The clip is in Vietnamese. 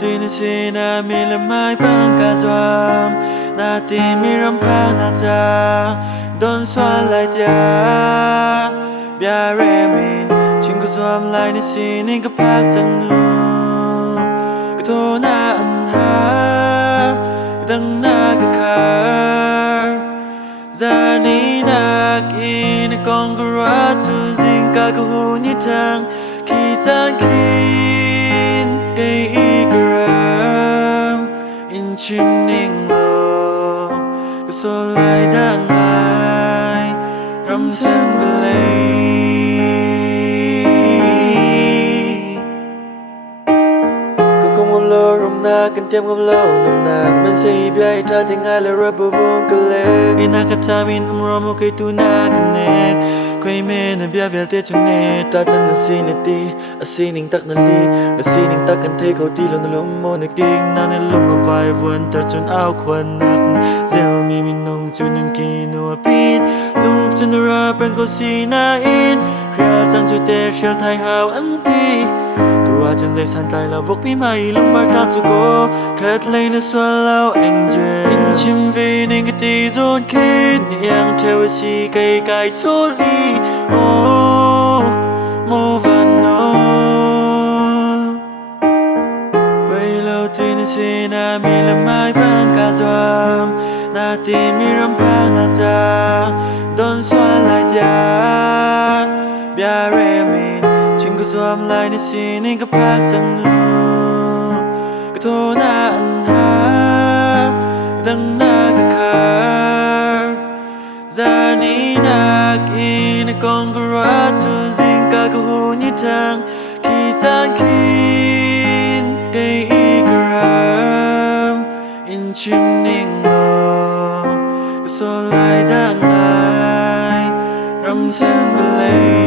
tin chi na mi le mai bang ka zwam na ti mi ram pa na cha don swa lai tia bia re min chim ko zwam lai ni si ni ka pak chang nu ka to na an ha dang na ka kar za ni na ki na kong ka ra tu zing ka ka hu ni tang ki chan kin cây gram in chim ning lo cái số lại đang ai ram chân về công lo ram na cần tiêm công lo nằm nạc mình say bay tra tiếng ai là rap buông cái lệ ina kata min ram okay tu na connect quay mê na bia vel te chun ne ta chân na si ne ti a si ning tak na li na si ning tak kan thei ko ti lo na lom mo na king na ne lung a vai vuan tar chun au khwan nak zel mi min nong chun nang ki no pin lung chun ra pen ko si na in real chang chu te shel thai hao an ti tua chân dây san tai la vok mi mai lung bar ta chu go khat lei na swallow angel in chim ve ning ka ti zon kin yang theo si kai kai chu li oh mo van no bay lâu tin si na mi la mai bang ka zwam na ti mi ram pa na cha don swa lai tia bia re min chim ko zwam lai ni si ni ka pak chang nu ka to na an ha dang na ka kar za ni na ki na kong ka ra tu zing ka ka hu ni tang ki chan kin cây gram in chim ning lo cái số lại đang ai ram chân về